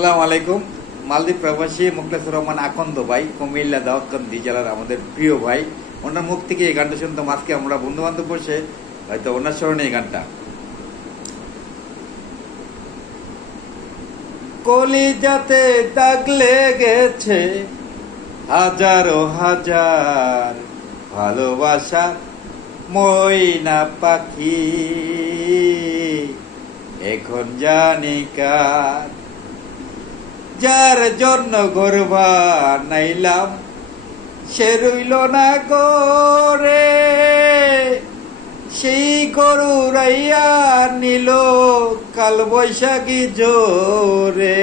আসসালামু আলাইকুম। মালদ্বীপ প্রবাসী মুখলেসুর রহমান আকন্দ ভাই, কুমিল্লা দাউদকান্দি জেলার আমাদের প্রিয় ভাই। ওনার মুখ থেকে এই গানটা শুনতাম। আজকে আমরা বন্ধু বান্ধব বসে হয়তো ওনার স্মরণে এই গানটা। কলিজাতে দাগ লেগেছে হাজারো হাজার ভালোবাসা ময়না পাখি, এখন জানি কার। যার জন্য ঘর বানাইলাম সে রইল না গরে, সেই গরু রাইয়া নিল কাল বৈশাখী জোরে।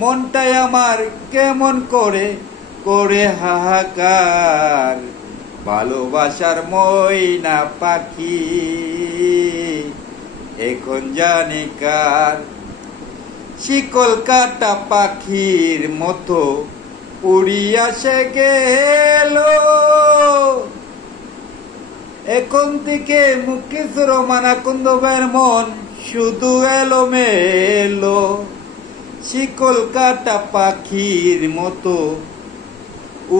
মনটাই আমার কেমন করে করে হাহাকার, ভালোবাসার ময়না পাখি এখন জানি কার। শিকল কাটা পাখির মতো উড়িয়া সে গেল, এখন থেকে মুখলেসুর রহমান আকন্দ ভাইয়ের মন শুধু এলো মেলো। শিকল কাটা পাখির মতো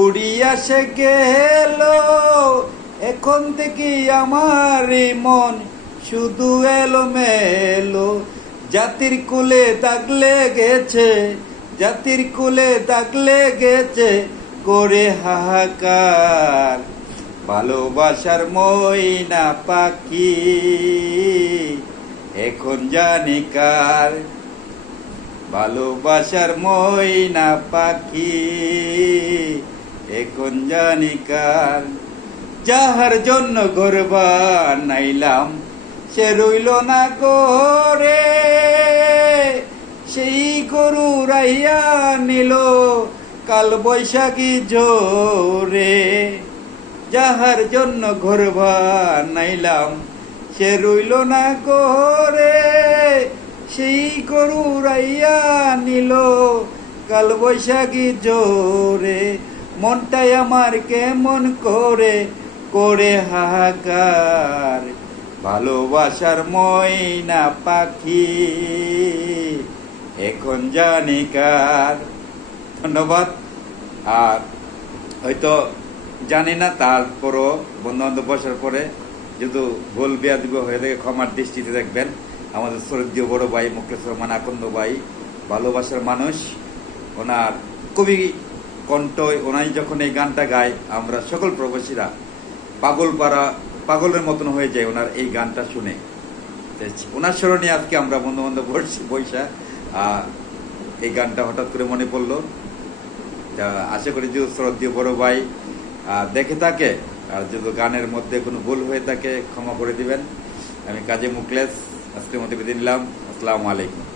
উড়িয়া সে গেল, এখন থেকে আমার মন শুধু এলো মেলো। জাতির কুলে দাগ লেগেছে, জাতির কুলে দাগ লেগেছে করে হাহাকার, ভালোবাসার ময়না পাখি এখন জানি কার। ভালোবাসার ময়না পাখি এখন জানি কার। যাহার জন্য ঘর বানাইলাম সে রইল না গরে, সেই গরু রাইয়া নিল কাল বৈশাখী জোরে। যাহার জন্য ঘর বানাইলাম সে রইল না গরে, সেই গরু রাইয়া নিল কাল বৈশাখী জোরে। মনটাই আমার কেমন করে করে হাহাকার, ভালোবাসার ময়না পাখি এখন জানি কার। ধন্যবাদ। আর হয়তো জানি না, তারপরও বন্ধু বান্ধব বসার পরে যদি ভুল বেয়াদবি হয়ে থাকে ক্ষমার দৃষ্টিতে দেখবেন। আমাদের শ্রদ্ধেয় বড় ভাই মুখলেসুর রহমান আকন্দ ভাই ভালোবাসার মানুষ। ওনার কবি কণ্ঠ, ওনাই যখন এই গানটা গায় আমরা সকল প্রবাসীরা পাগলের মতন হয়ে যায় ওনার এই গানটা শুনে। ওনার স্মরণে আজকে আমরা বন্ধু বান্ধব বৈশা এই গানটা হঠাৎ করে মনে পড়লো। আশা করি যে শ্রদ্ধেয় বড় ভাই দেখে থাকে, আর যদি গানের মধ্যে কোনো ভুল হয়ে থাকে ক্ষমা করে দিবেন। আমি কাজী মুখলেস আজকের মতো বিদায় নিলাম। আসসালামু আলাইকুম।